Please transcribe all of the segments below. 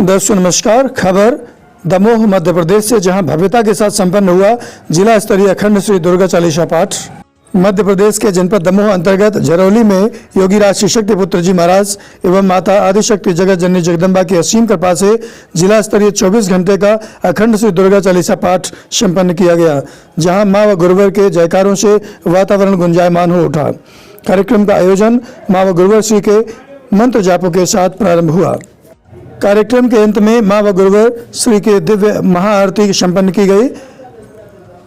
दर्शकों नमस्कार। खबर दमोह मध्य प्रदेश से, जहां भव्यता के साथ संपन्न हुआ जिला स्तरीय अखंड श्री दुर्गा चालीसा पाठ। मध्य प्रदेश के जनपद दमोह अंतर्गत झरौली में योगी राज श्री शक्ति पुत्र जी महाराज एवं माता आदिशक्ति जगत जननी जगदम्बा की असीम कृपा से जिला स्तरीय 24 घंटे का अखंड श्री दुर्गा चालीसा पाठ संपन्न किया गया, जहां मां व गुरुवर के जयकारों से वातावरण गुंजायमान हो उठा। कार्यक्रम का आयोजन मां व गुरुवर श्री के मंत्र जापों के साथ प्रारंभ हुआ। कार्यक्रम के अंत में मां व गुरुवर श्री के दिव्य महाआरती संपन्न की गई।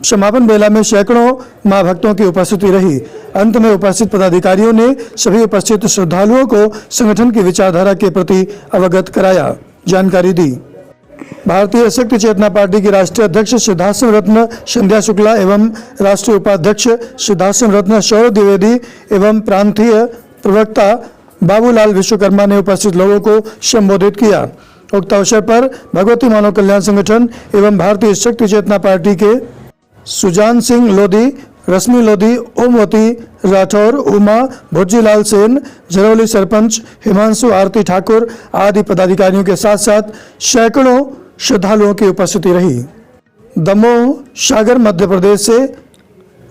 समापन बेला में सैकड़ों मां भक्तों की उपस्थिति रही। अंत में उपस्थित पदाधिकारियों ने सभी उपस्थित श्रद्धालुओं को संगठन की विचारधारा के प्रति अवगत कराया, जानकारी दी। भारतीय शक्ति चेतना पार्टी की राष्ट्रीय अध्यक्ष सिद्धाश्रम रत्न संध्या शुक्ला एवं राष्ट्रीय उपाध्यक्ष सिद्धाश्रम रत्न सौरभ द्विवेदी एवं प्रांतीय प्रवक्ता बाबूलाल विश्वकर्मा ने उपस्थित लोगों को संबोधित किया। उक्त अवसर पर भगवती मानव कल्याण संगठन एवं भारतीय शक्ति चेतना पार्टी के सुजान सिंह लोधी, रश्मि लोधी, ओमवती राठौर, उमा, भुज्जीलाल सेन, झरौली सरपंच हिमांशु आरती ठाकुर आदि पदाधिकारियों के साथ साथ सैकड़ों श्रद्धालुओं की उपस्थिति रही। दमोह सागर मध्य प्रदेश से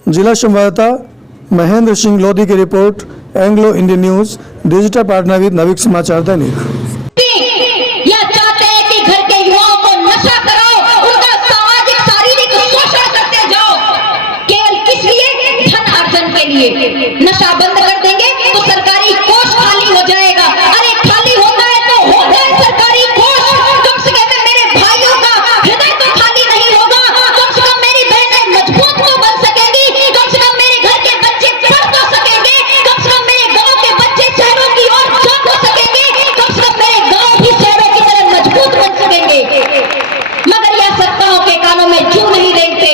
जिला संवाददाता महेंद्र सिंह लोधी की रिपोर्ट। Anglo Indian news, digital partner with नवीक समाचार दैनिक। या चाहते हैं कि घर के युवाओं को नशा कराओ, उनका सामाजिक शारीरिक शोषण करते जाओ, केवल किस लिए? धन अर्जन के लिए। नशा बंद कर देंगे तो सरकारी कोष खाली हो जाएगा। अरे खाली होता है तो हो जाए सरकारी कोष, कम से कम मेरे भाइयों का हृदय तो खाली नहीं होगा, कम से कम मेरी बहनें मजबूत तो बन सकेंगी, कम से कम मेरे घर के बच्चे पढ़ तो सकेंगे, कम से कम मेरे गांव के बच्चे शहरों की ओर जा तो सकेंगे, कम से कम मेरे गांव भी शहरों की तरह मजबूत बन सकेंगे। मगर यह सत्ताओं के कानों में जू नहीं देखते।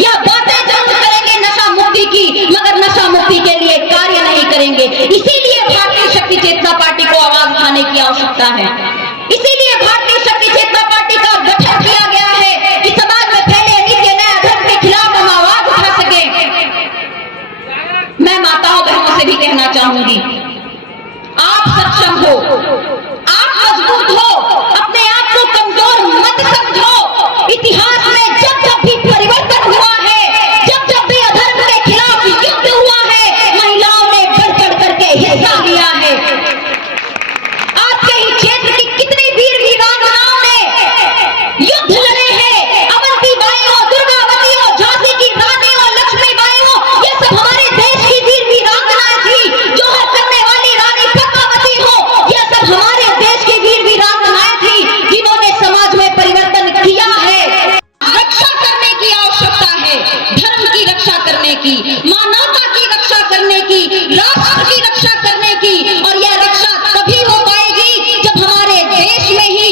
यह बातें जरूर करेंगे नशा मुक्ति की, मगर नशा मुक्ति के लिए कार्य नहीं करेंगे। इसीलिए भारतीय शक्ति चेतना पार्टी को आवाज उठाने की आवश्यकता है। इसीलिए भारतीय शक्ति चेतना पार्टी का गठन किया गया है कि समाज में फैले अनित्य न्याय अधर्म के खिलाफ हम आवाज उठा सके। मैं माताओं बहनों से भी कहना चाहूंगी, आप सक्षम हो, आप मजबूत हो, अपने आप को कमजोर मत समझो। इतिहास में जब जब भी परिवर्तन हुआ है, जब जब भी अधर्म के खिलाफ युद्ध हुआ है, महिलाओं ने बढ़ चढ़ करके हिस्सा लिया है। आपके ही क्षेत्र की कितनी वीर वीरांगनाओं ने युद्ध लड़े हैं। अवंती बाइयों, दुर्गावतियों, झांसी की रानियों, लक्ष्मी बाइयों, ये सब हमारे देश की वीर वीरांगनाएं थी। जोहर करने वाली रानी पद्मावती हो, ये सब हमारे देश की वीर वीरांगनाएं थी, जिन्होंने समाज में परिवर्तन किया है। रक्षा करने की आवश्यकता है, धर्म की रक्षा करने की, मानवता की रक्षा करने की, राष्ट्र की रक्षा करने की। और यह रक्षा तभी हो पाएगी जब हमारे देश में ही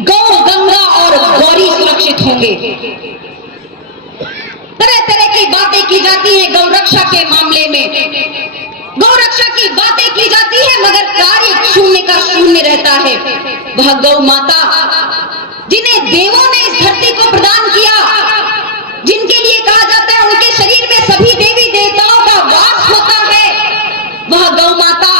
गौ, गंगा और गौरी सुरक्षित होंगे। तरह तरह की बातें की जाती है गौ रक्षा के मामले में, गौ रक्षा की बातें की जाती है, मगर कार्य शून्य का शून्य रहता है। वह गौ माता जिन्हें देवों ने इस धरती को प्रदान किया, जिनके लिए कहा जाता है उनके शरीर में सभी देवी देवताओं का वास होता है, वह गौ माता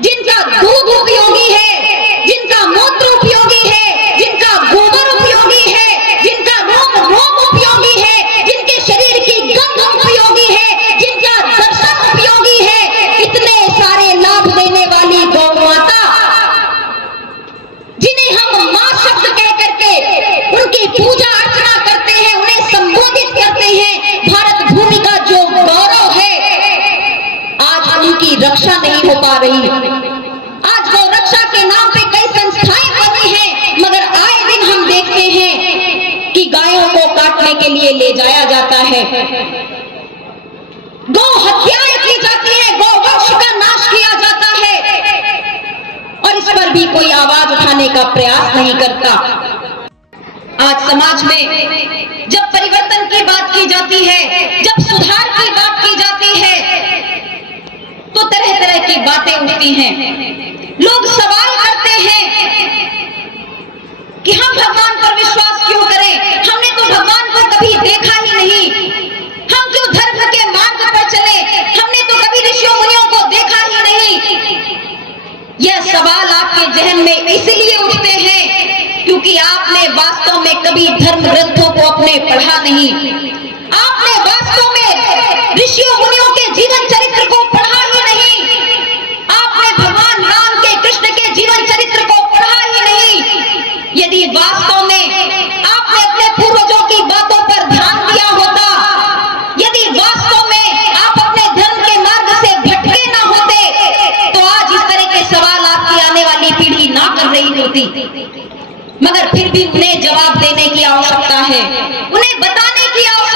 जिनका दूध उपयोगी है, जिनका मूत्र उपयोगी है, जिनका गोबर उपयोगी है, जिनका रोम उपयोगी है, जिनके शरीर की गंध उपयोगी है, जिनका दर्शन उपयोगी है, इतने सारे लाभ देने वाली गौ माता, जिन्हें हम मां शब्द कह करके उनकी पूजा अर्चना करते हैं, उन्हें संबोधित करते हैं। भारत भूमि का जो गौरव है, आज उनकी रक्षा नहीं हो पा रही। आज गौ रक्षा के नाम पे कई संस्थाएं बनी हैं, मगर आए दिन हम देखते हैं कि गायों को काटने के लिए ले जाया जाता है, गौ हत्याएं की जाती है, गौ वंश का नाश किया जाता है, और इस पर भी कोई आवाज उठाने का प्रयास नहीं करता। आज समाज में जब परिवर्तन की बात की जाती है, जब सुधार की बात की जाती है, तो तरह तरह की बातें उठती हैं। लोग सवाल करते हैं कि हम भगवान पर विश्वास क्यों करें? हमने तो भगवान को कभी देखा ही नहीं, हम क्यों धर्म के मार्ग पर चले? हमने तो कभी ऋषियों मुनियों को देखा ही नहीं। यह सवाल आपके जहन में इसलिए उठते हैं क्योंकि आपने वास्तव में कभी धर्म ग्रंथों को अपने पढ़ा नहीं। आपने वास्तव में ऋषियों मुनियों के जीवन चरित्र को पढ़ा ही नहीं। आपने भगवान राम के, कृष्ण के जीवन चरित्र को पढ़ा ही नहीं। यदि वास्तव में आपने अपने पूर्वजों की बातों पर ध्यान दिया होता, यदि वास्तव में आप अपने धर्म के मार्ग से भटके ना होते, तो आज इस तरह के सवाल आपकी आने वाली पीढ़ी ना कर रही होती। मगर फिर भी उन्हें जवाब देने की आवश्यकता है, उन्हें बताने की आवश्यकता